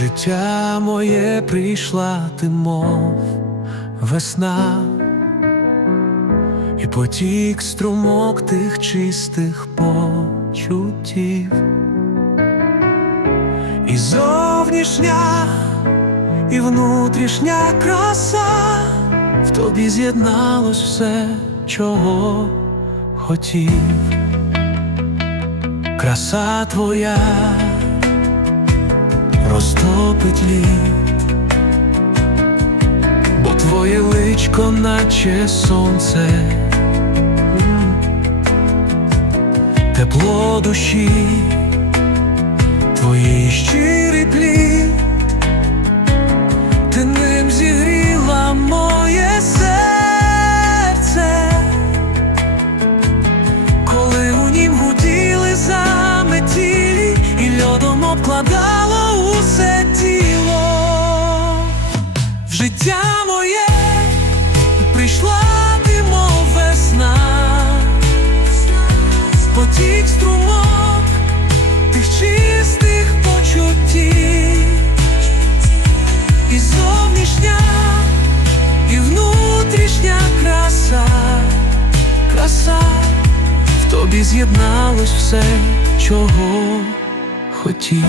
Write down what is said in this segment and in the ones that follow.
життя моє прийшла ти, мов весна, і потік струмок тих чистих почуттів, і зовнішня, і внутрішня краса, в тобі з'єдналось все, чого хотів, краса твоя розтопить лід, бо твоє личко, наче сонце, тепло душі, твоєї щирі плід, тобі з'єдналось все, чого хотів.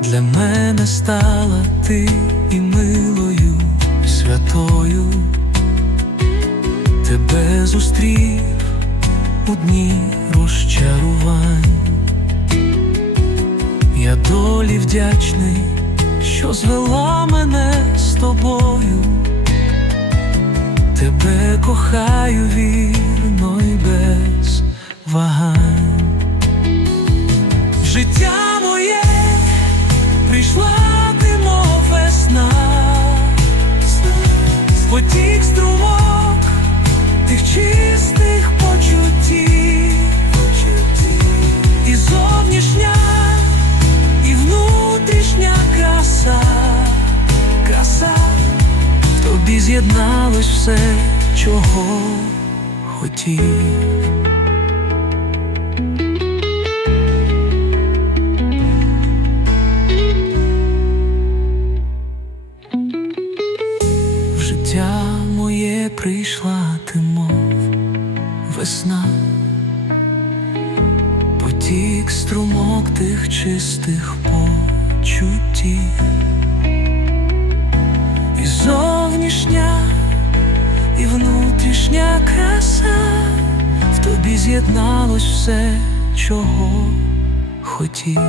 Для мене стала ти і милою, святою, тебе зустрів у дні розчарувань. Я долі вдячний, що звела мене з тобою, тебе кохаю вірно і без вагань. Життя з'єдналось все, чого хотів. В життя моє прийшла ти, мов весна, потік струмок тих чистих внутрішня краса, в тобі з'єдналось все, чого хотів.